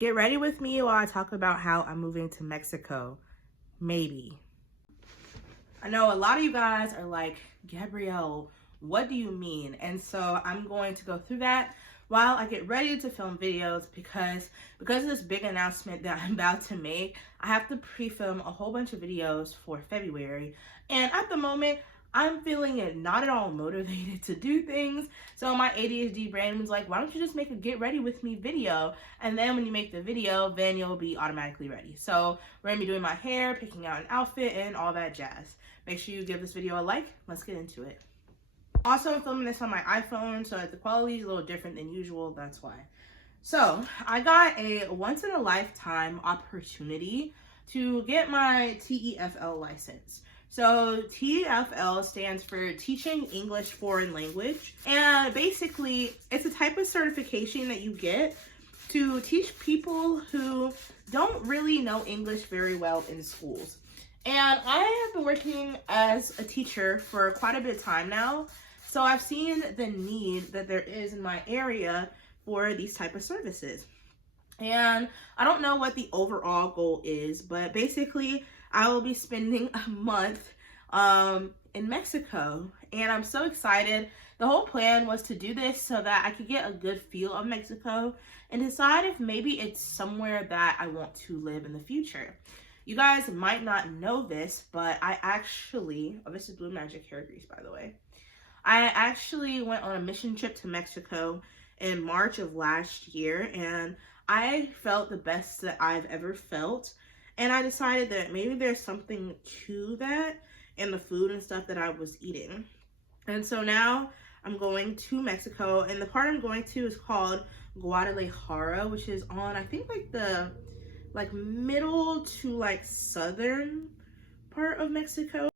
Get ready with me while I talk about how I'm moving to Mexico. Maybe. I know a lot of you guys are like, Gabrielle, what do you mean? And so I'm going to go through that while I get ready to film videos because of this big announcement that I'm about to make. I have to pre-film a whole bunch of videos for February. And at the moment, I'm feeling it not at all motivated to do things. So my ADHD brain was like, why don't you just make a get ready with me video? And then when you make the video, then you'll be automatically ready. So we're gonna be doing my hair, picking out an outfit, and all that jazz. Make sure you give this video a like. Let's get into it. Also, I'm filming this on my iPhone, so the quality is a little different than usual. That's why. So I got a once in a lifetime opportunity to get my TEFL license. So TEFL stands for Teaching English Foreign Language. And basically, it's a type of certification that you get to teach people who don't really know English very well in schools. And I have been working as a teacher for quite a bit of time now. So I've seen the need that there is in my area for these type of services. And I don't know what the overall goal is, but basically I will be spending a month in Mexico, and I'm so excited. The whole plan was to do this so that I could get a good feel of Mexico and decide if maybe it's somewhere that I want to live in the future. You guys might not know this, but I actually, oh, this is Blue Magic Hair Grease, by the way. I actually went on a mission trip to Mexico in March of last year, and I felt the best that I've ever felt. And I decided that maybe there's something to that in the food and stuff that I was eating. And so now I'm going to Mexico, and the part I'm going to is called Guadalajara, which is on, I think, like the middle to southern part of Mexico.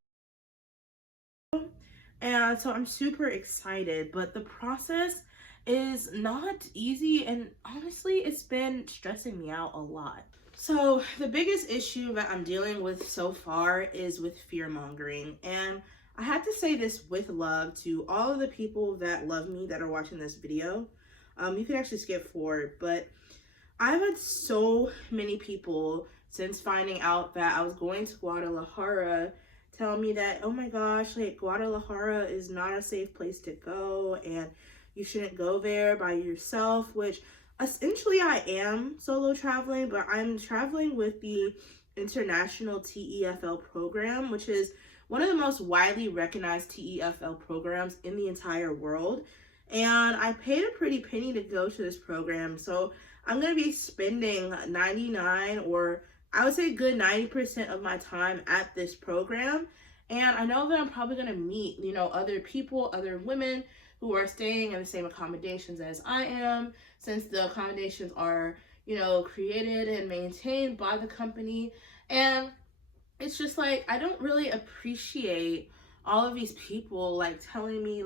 And so I'm super excited, but the process is not easy, and honestly it's been stressing me out a lot. So the biggest issue that I'm dealing with so far is with fear mongering, and I have to say this with love to all of the people that love me that are watching this video. You can actually skip forward, but I've had so many people since finding out that I was going to Guadalajara tell me that, oh my gosh, like Guadalajara is not a safe place to go and you shouldn't go there by yourself, which essentially I am solo traveling, but I'm traveling with the International TEFL program, which is one of the most widely recognized TEFL programs in the entire world. And I paid a pretty penny to go to this program, so I'm going to be spending 99, or I would say a good 90% of my time at this program. And I know that I'm probably going to meet, other people, other women who are staying in the same accommodations as I am, since the accommodations are, created and maintained by the company. And it's just like, I don't really appreciate all of these people telling me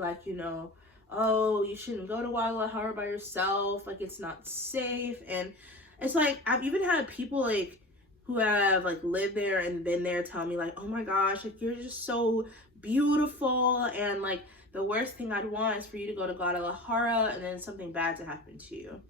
oh, you shouldn't go to Guadalajara by yourself, it's not safe. And it's like, I've even had people who have lived there and been there tell me oh my gosh, you're just so beautiful, and the worst thing I'd want is for you to go to Guadalajara and then something bad to happen to you.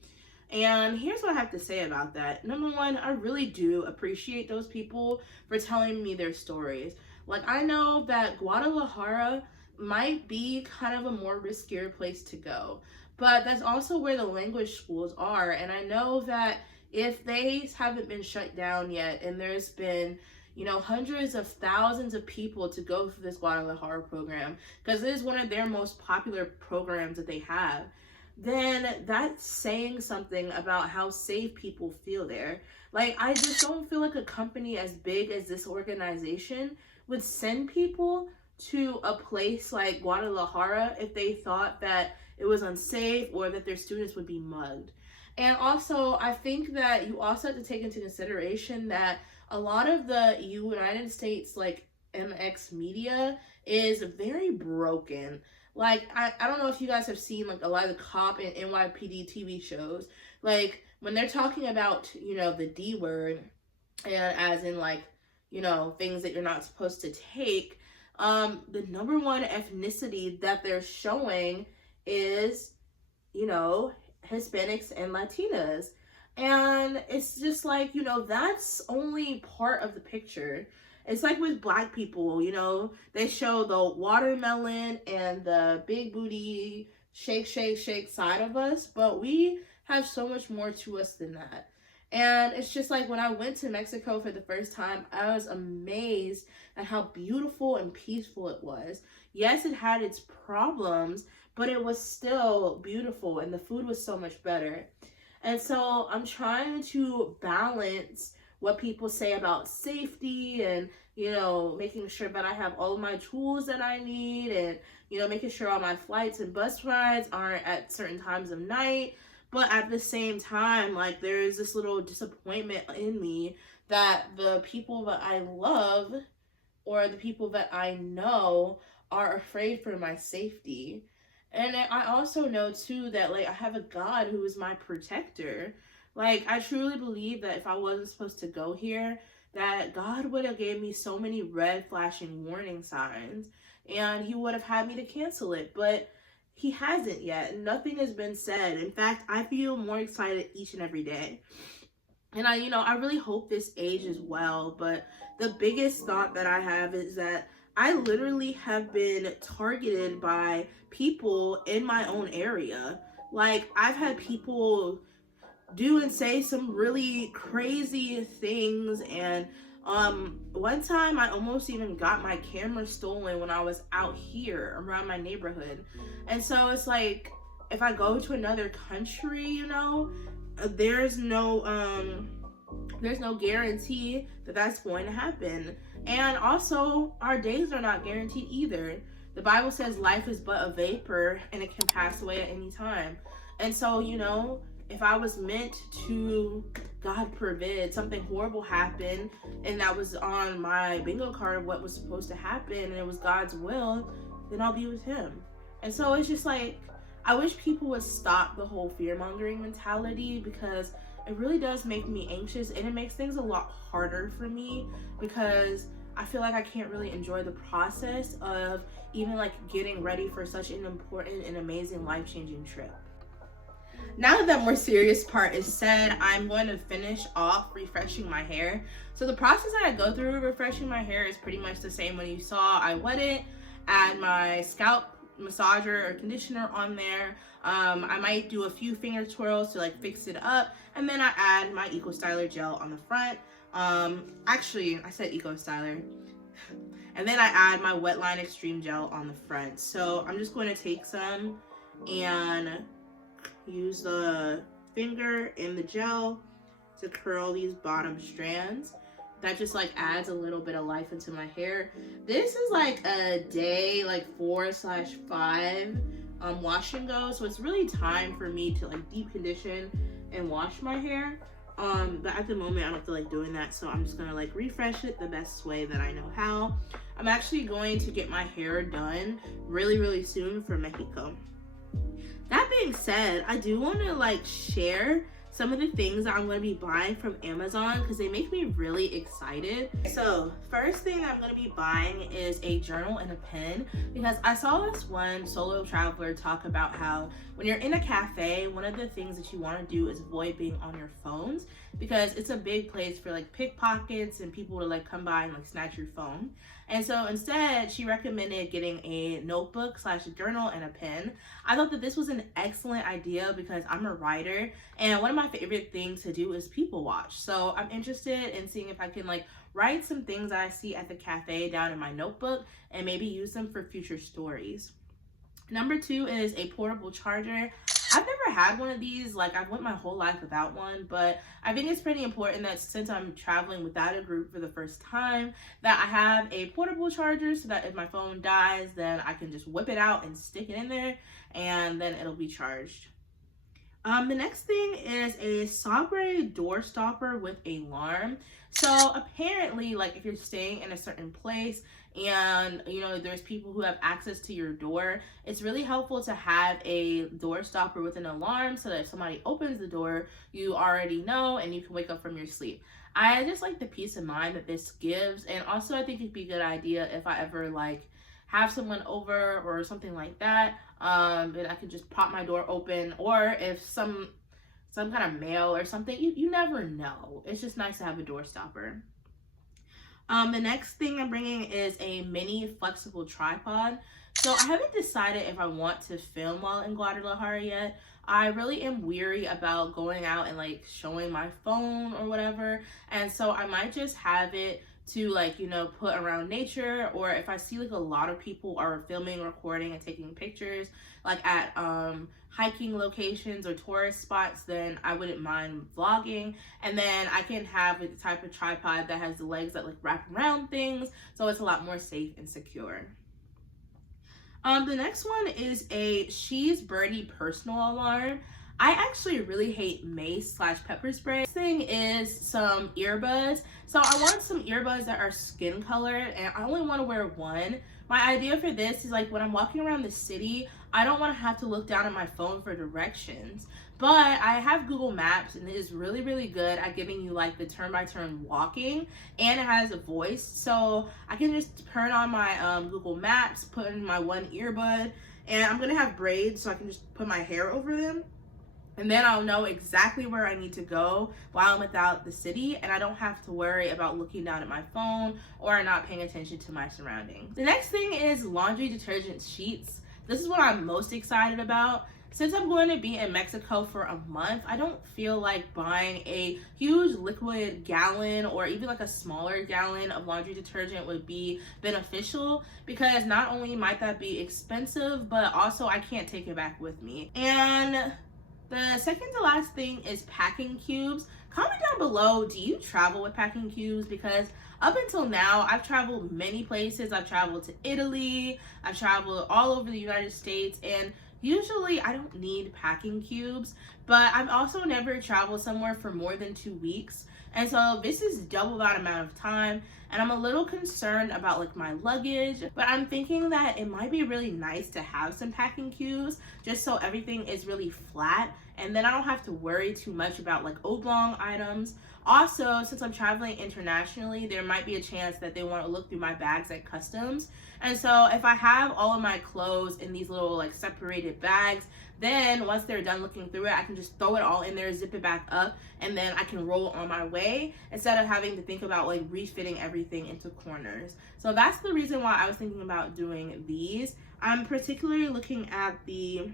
And here's what I have to say about that. Number one, I really do appreciate those people for telling me their stories. I know that Guadalajara might be kind of a more riskier place to go, but that's also where the language schools are. And I know that if they haven't been shut down yet, and there's been hundreds of thousands of people to go through this Guadalajara program, because it is one of their most popular programs that they have, then that's saying something about how safe people feel there. I just don't feel like a company as big as this organization would send people to a place like Guadalajara if they thought that it was unsafe or that their students would be mugged. And also, I think that you also have to take into consideration that a lot of the United States, MX media, is very broken. I don't know if you guys have seen a lot of the cop and NYPD TV shows. When they're talking about, the D word, and as in things that you're not supposed to take, the number one ethnicity that they're showing is, Hispanics and Latinas. And it's just like, you know, that's only part of the picture. It's like with black people, you know, they show the watermelon and the big booty shake, shake, shake side of us, but we have so much more to us than that. And it's just like when I went to Mexico for the first time, I was amazed at how beautiful and peaceful it was. Yes, it had its problems, but it was still beautiful and the food was so much better. And so I'm trying to balance what people say about safety and, you know, making sure that I have all of my tools that I need and, you know, making sure all my flights and bus rides aren't at certain times of night. But at the same time, like, there's this little disappointment in me that the people that I love or the people that I know are afraid for my safety. And I also know too that like I have a God who is my protector. Like I truly believe that if I wasn't supposed to go here, that God would have gave me so many red flashing warning signs and he would have had me to cancel it. But he hasn't yet. Nothing has been said. In fact, I feel more excited each and every day. And I, you know, I really hope this ages well, but the biggest thought that I have is that I literally have been targeted by people in my own area. Like, I've had people do and say some really crazy things, and one time I almost even got my camera stolen when I was out here around my neighborhood. And so it's like if I go to another country, you know, there's no there's no guarantee that that's going to happen. And also, our days are not guaranteed either. The Bible says life is but a vapor and it can pass away at any time. And so, you know, if I was meant to, God forbid, something horrible happened and that was on my bingo card of what was supposed to happen and it was God's will, then I'll be with him. And so it's just like, I wish people would stop the whole fear-mongering mentality because it really does make me anxious and it makes things a lot harder for me because I feel like I can't really enjoy the process of even like getting ready for such an important and amazing life-changing trip. Now that more serious part is said, I'm going to finish off refreshing my hair. So the process that I go through refreshing my hair is pretty much the same when you saw. I wet it, add my scalp massager or conditioner on there. I might do a few finger twirls to like fix it up, and then I add my Eco Styler gel on the front. Actually, I said Eco Styler. And then I add my Wetline Extreme Gel on the front. So I'm just going to take some and use the finger in the gel to curl these bottom strands. That just like adds a little bit of life into my hair. This is like a day like 4/5 wash and go, so it's really time for me to like deep condition and wash my hair. But at the moment I don't feel like doing that, so I'm just gonna like refresh it the best way that I know how. I'm actually going to get my hair done really soon for Mexico. That being said, I do want to like share some of the things that I'm going to be buying from Amazon because they make me really excited. So first thing I'm going to be buying is a journal and a pen because I saw this one solo traveler talk about how when you're in a cafe, one of the things that you want to do is avoid being on your phones because it's a big place for like pickpockets and people to like come by and like snatch your phone. And so instead, she recommended getting a notebook / journal and a pen. I thought that this was an excellent idea because I'm a writer and one of my favorite things to do is people watch. So I'm interested in seeing if I can like write some things that I see at the cafe down in my notebook and maybe use them for future stories. Number 2 is a portable charger. I've never had one of these, like I've went my whole life without one, but I think it's pretty important that since I'm traveling without a group for the first time, that I have a portable charger so that if my phone dies, then I can just whip it out and stick it in there and then it'll be charged. The next thing is a Sabre door stopper with alarm. So apparently, like if you're staying in a certain place and you know there's people who have access to your door, it's really helpful to have a door stopper with an alarm so that if somebody opens the door, you already know and you can wake up from your sleep. I just like the peace of mind that this gives, and also I think it'd be a good idea if I ever like have someone over or something like that, and I could just pop my door open, or if some kind of mail or something. You never know. It's just nice to have a door stopper. The next thing I'm bringing is a mini flexible tripod. So I haven't decided if I want to film while in Guadalajara yet. I really am weary about going out and like showing my phone or whatever. And so I might just have it to like, you know, put around nature, or if I see like a lot of people are filming, recording, and taking pictures like at hiking locations or tourist spots, then I wouldn't mind vlogging. And then I can have like the type of tripod that has the legs that like wrap around things, so it's a lot more safe and secure. The next one is a She's Birdie personal alarm. I actually really hate mace slash pepper spray. This thing is some earbuds. So I want some earbuds that are skin colored, and I only want to wear one. My idea for this is like when I'm walking around the city, I don't want to have to look down at my phone for directions. But I have Google Maps, and it is really, really good at giving you like the turn-by-turn walking, and it has a voice. So I can just turn on my Google Maps, put in my one earbud, and I'm going to have braids so I can just put my hair over them. And then I'll know exactly where I need to go while I'm without the city, and I don't have to worry about looking down at my phone or not paying attention to my surroundings. The next thing is laundry detergent sheets. This is what I'm most excited about. Since I'm going to be in Mexico for a month, I don't feel like buying a huge liquid gallon or even like a smaller gallon of laundry detergent would be beneficial, because not only might that be expensive, but also I can't take it back with me. And the second to last thing is packing cubes. Comment down below, do you travel with packing cubes? Because up until now, I've traveled many places. I've traveled to Italy, I've traveled all over the United States, and usually I don't need packing cubes, but I've also never traveled somewhere for more than 2 weeks. And so this is double that amount of time, and I'm a little concerned about like my luggage, but I'm thinking that it might be really nice to have some packing cubes just so everything is really flat, and then I don't have to worry too much about like oblong items. Also, since I'm traveling internationally, there might be a chance that they want to look through my bags at customs. And so if I have all of my clothes in these little like separated bags, then once they're done looking through it, I can just throw it all in there, zip it back up, and then I can roll on my way instead of having to think about like refitting everything into corners. So that's the reason why I was thinking about doing these. I'm particularly looking at the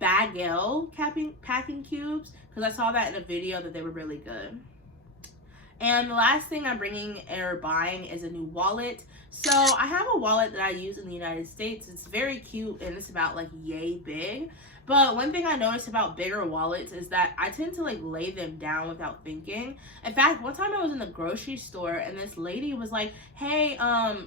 Bagel packing cubes, because I saw that in a video that they were really good. And the last thing I'm bringing or buying is a new wallet. So I have a wallet that I use in the United States. It's very cute, and it's about like yay big. But one thing I noticed about bigger wallets is that I tend to like lay them down without thinking. In fact, one time I was in the grocery store and this lady was like, hey,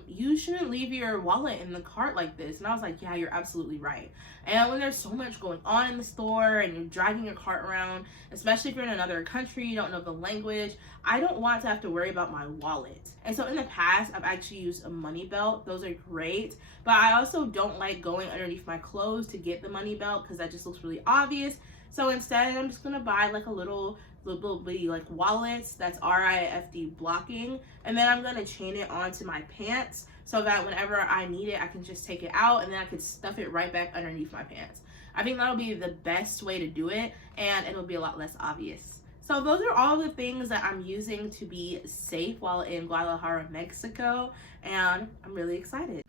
you shouldn't leave your wallet in the cart like this. And I was like, yeah, you're absolutely right. And when there's so much going on in the store and you're dragging your cart around, especially if you're in another country, you don't know the language, I don't want to have to worry about my wallet. And so in the past, I've actually used a money belt. Those are great. But I also don't like going underneath my clothes to get the money belt, because that just looks really obvious. So instead, I'm just going to buy like a little bitty like wallets that's RIFD blocking. And then I'm going to chain it onto my pants so that whenever I need it, I can just take it out and then I can stuff it right back underneath my pants. I think that'll be the best way to do it, and it'll be a lot less obvious. So those are all the things that I'm using to be safe while in Guadalajara, Mexico, and I'm really excited.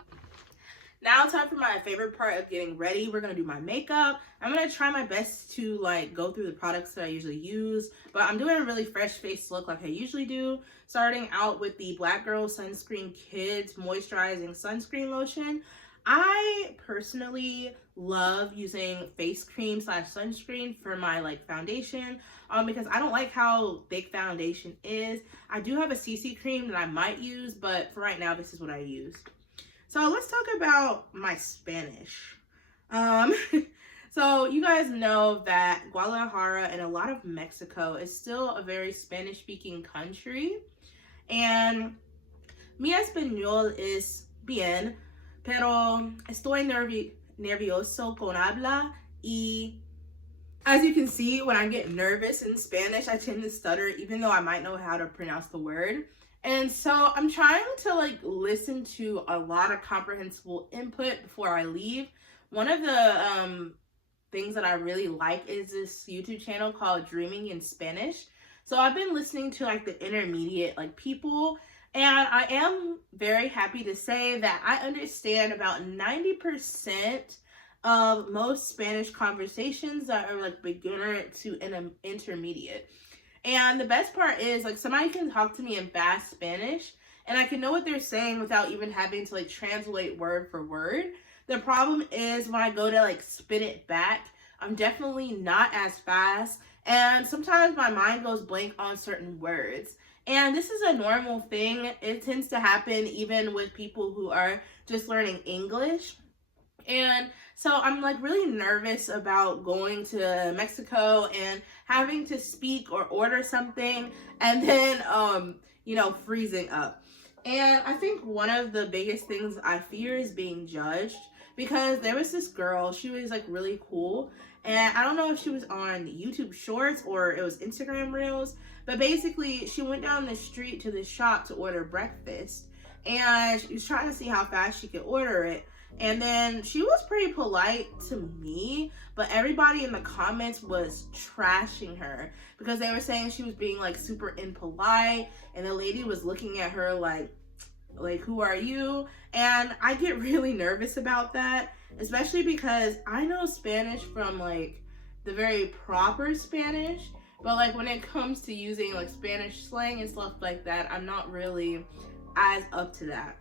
Now time for my favorite part of getting ready. We're gonna do my makeup. I'm gonna try my best to like go through the products that I usually use, but I'm doing a really fresh face look like I usually do. Starting out with the Black Girl Sunscreen Kids Moisturizing Sunscreen Lotion. I personally love using face cream slash sunscreen for my like foundation because I don't like how thick foundation is. I do have a CC cream that I might use, but for right now, this is what I use. So let's talk about my Spanish. So you guys know that Guadalajara and a lot of Mexico is still a very Spanish speaking country. And mi español es bien, pero estoy nervioso con habla y as you can see, when I get nervous in Spanish, I tend to stutter even though I might know how to pronounce the word. And so I'm trying to like listen to a lot of comprehensible input before I leave. One of the things that I really like is this YouTube channel called Dreaming in Spanish. So I've been listening to like the intermediate like people, and I am very happy to say that I understand about 90% of most Spanish conversations that are like beginner to an intermediate. And the best part is like somebody can talk to me in fast Spanish and I can know what they're saying without even having to like translate word for word. The problem is when I go to like spit it back, I'm definitely not as fast, and sometimes my mind goes blank on certain words. And this is a normal thing. It tends to happen even with people who are just learning English. And so I'm like really nervous about going to Mexico and having to speak or order something and then freezing up. And I think one of the biggest things I fear is being judged, because there was this girl, she was like really cool, and I don't know if she was on YouTube Shorts or it was Instagram Reels, but basically she went down the street to the shop to order breakfast, and she was trying to see how fast she could order it. And then she was pretty polite to me, but everybody in the comments was trashing her because they were saying she was being like super impolite, and the lady was looking at her like who are you? And I get really nervous about that, especially because I know Spanish from like the very proper Spanish, but like when it comes to using like Spanish slang and stuff like that, I'm not really as up to that.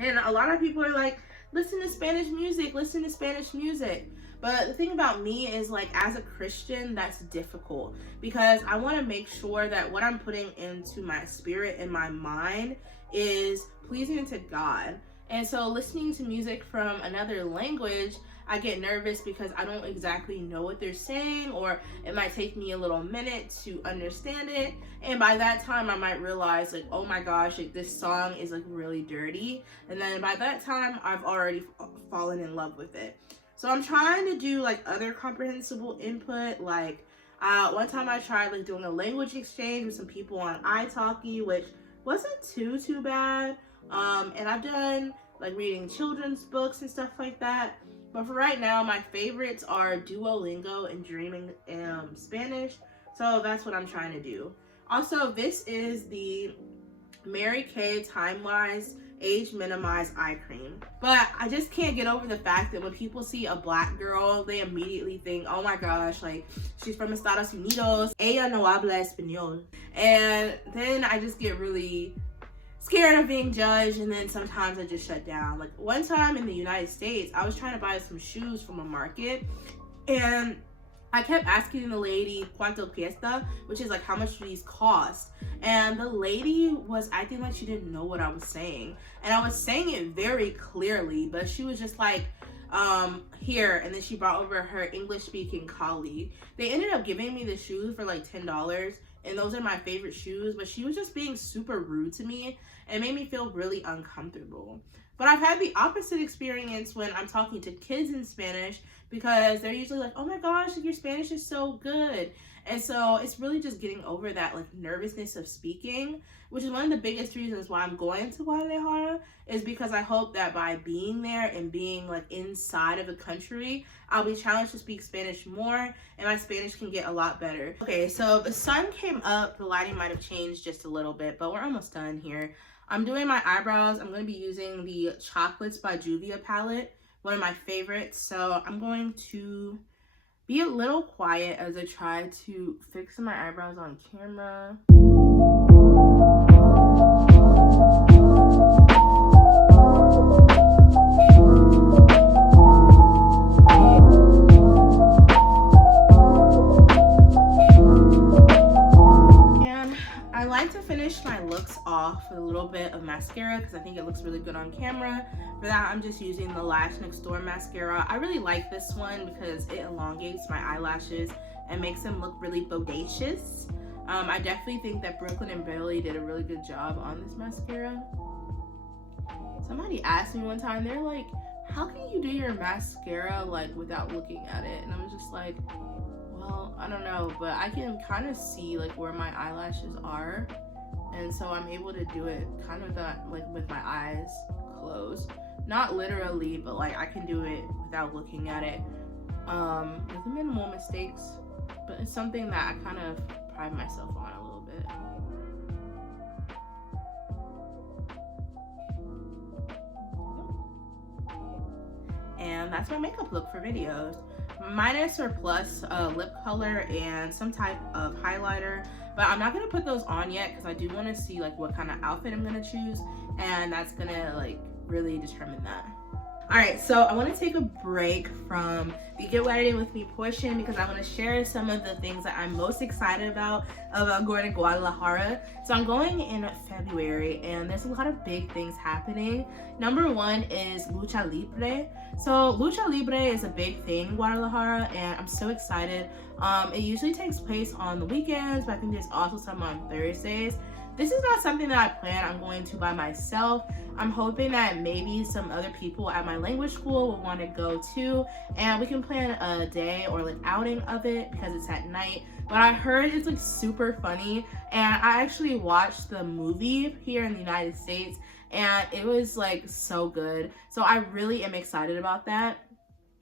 And a lot of people are like, listen to Spanish music, listen to Spanish music. But the thing about me is like, as a Christian, that's difficult because I want to make sure that what I'm putting into my spirit and my mind is pleasing to God. And so listening to music from another language, I get nervous because I don't exactly know what they're saying, or it might take me a little minute to understand it. And by that time, I might realize like, oh my gosh, like this song is like really dirty. And then by that time, I've already fallen in love with it. So I'm trying to do like other comprehensible input. Like one time I tried like doing a language exchange with some people on italki, which wasn't too bad. And I've done like reading children's books and stuff like that. But for right now, my favorites are Duolingo and Dreaming Spanish. So that's what I'm trying to do. Also, this is the Mary Kay Time Wise Age Minimized Eye Cream. But I just can't get over the fact that when people see a black girl, they immediately think, oh my gosh, like she's from Estados Unidos. Ella no habla español. And then I just get really scared of being judged, and then sometimes I just shut down. Like one time in the United States, I was trying to buy some shoes from a market, and I kept asking the lady cuánto cuesta, which is like how much do these cost, and the lady was acting like she didn't know what I was saying, and I was saying it very clearly, but she was just like here, and then she brought over her English speaking colleague. They ended up giving me the shoes for like $10, and those are my favorite shoes, but she was just being super rude to me and made me feel really uncomfortable. But I've had the opposite experience when I'm talking to kids in Spanish, because they're usually like, oh my gosh, like your Spanish is so good. And so it's really just getting over that like nervousness of speaking, which is one of the biggest reasons why I'm going to Guadalajara, is because I hope that by being there and being like inside of the country, I'll be challenged to speak Spanish more and my Spanish can get a lot better. Okay, so the sun came up, the lighting might have changed just a little bit, but we're almost done here. I'm doing my eyebrows. I'm going to be using the Chocolates by Juvia palette, one of my favorites. So I'm going to be a little quiet as I try to fix my eyebrows on camera. I like to finish my looks off with a little bit of mascara because I think it looks really good on camera. For that, I'm just using the Lash Next Door mascara. I really like this one because it elongates my eyelashes and makes them look really bodacious. I definitely think that Brooklyn and Bailey did a really good job on this mascara. Somebody asked me one time, they're like, how can you do your mascara like without looking at it? And I was just like, well, I don't know, but I can kind of see like where my eyelashes are, and so I'm able to do it kind of that like with my eyes closed, not literally, but like I can do it without looking at it. with minimal mistakes, but it's something that I kind of pride myself on a little bit. And that's my makeup look for videos. Minus or plus lip color and some type of highlighter, but I'm not gonna put those on yet because I do want to see like what kind of outfit I'm gonna choose, and that's gonna like really determine that. All right, so I want to take a break from the Get Ready With Me portion because I want to share some of the things that I'm most excited about going to Guadalajara. So I'm going in February, and there's a lot of big things happening. Number one is Lucha Libre. So Lucha Libre is a big thing in Guadalajara, and I'm so excited. It usually takes place on the weekends, but I think there's also some on Thursdays. This is not something that I plan on going to by myself. I'm hoping that maybe some other people at my language school will want to go too, and we can plan a day or like outing of it because it's at night. But I heard it's like super funny, and I actually watched the movie here in the United States, and it was like so good. So I really am excited about that.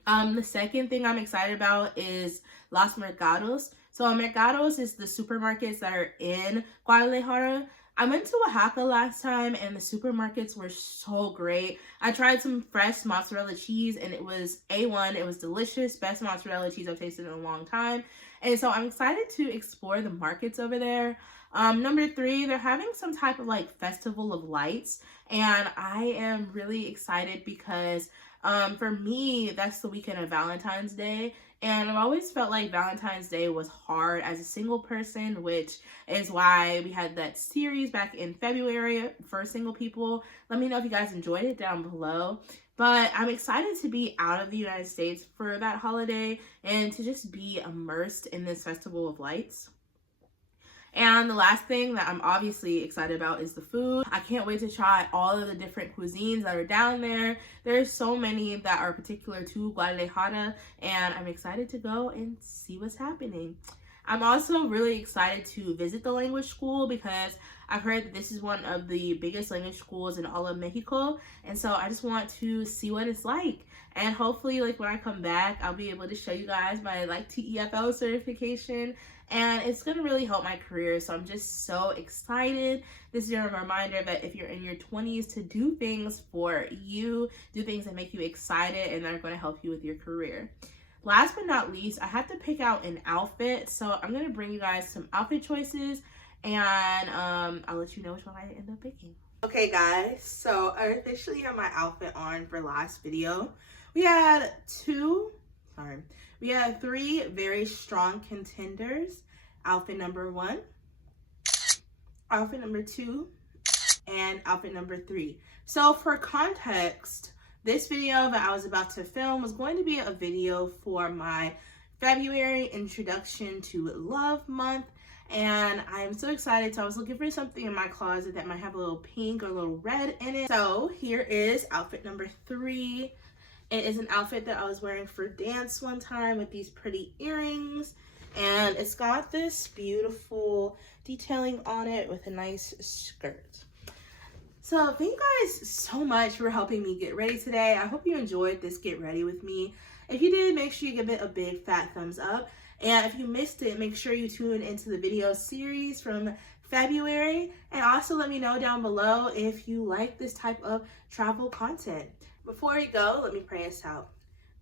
The second thing I'm excited about is Los Mercados. So Mercados is the supermarkets that are in Guadalajara. I went to Oaxaca last time, and the supermarkets were so great. I tried some fresh mozzarella cheese, and it was A1. It was delicious. Best mozzarella cheese I've tasted in a long time. And so I'm excited to explore the markets over there. Number three, they're having some type of like festival of lights, and I am really excited because for me, that's the weekend of Valentine's Day. And I've always felt like Valentine's Day was hard as a single person, which is why we had that series back in February for single people. Let me know if you guys enjoyed it down below. But I'm excited to be out of the United States for that holiday and to just be immersed in this festival of lights. And the last thing that I'm obviously excited about is the food. I can't wait to try all of the different cuisines that are down there. There's so many that are particular to Guadalajara, and I'm excited to go and see what's happening. I'm also really excited to visit the language school because I've heard that this is one of the biggest language schools in all of Mexico, and so I just want to see what it's like. And hopefully, like when I come back, I'll be able to show you guys my like TEFL certification, and it's gonna really help my career. So I'm just so excited. This is a reminder that if you're in your 20s, to do things for you, do things that make you excited and that are going to help you with your career. Last but not least, I have to pick out an outfit, so I'm gonna bring you guys some outfit choices, and I'll let you know which one I end up picking. Okay guys, so I officially have my outfit on for last video. We had three very strong contenders. Outfit number 1, outfit number 2, and outfit number 3. So for context, this video that I was about to film was going to be a video for my February introduction to Love Month, and I'm so excited. So I was looking for something in my closet that might have a little pink or a little red in it. So here is outfit number 3. It is an outfit that I was wearing for dance one time with these pretty earrings, and it's got this beautiful detailing on it with a nice skirt. So thank you guys so much for helping me get ready today. I hope you enjoyed this Get Ready With Me. If you did, make sure you give it a big fat thumbs up. And if you missed it, make sure you tune into the video series from February. And also let me know down below if you like this type of travel content. Before we go, let me pray us out.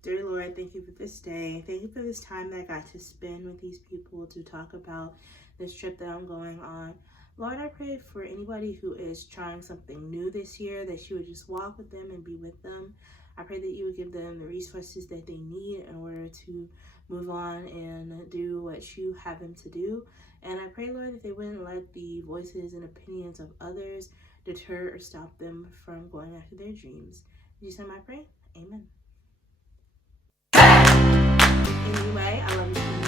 Dear Lord, thank you for this day. Thank you for this time that I got to spend with these people to talk about this trip that I'm going on. Lord, I pray for anybody who is trying something new this year, that you would just walk with them and be with them. I pray that you would give them the resources that they need in order to move on and do what you have them to do. And I pray, Lord, that they wouldn't let the voices and opinions of others deter or stop them from going after their dreams. In Jesus' name I pray, amen. Anyway, I love you.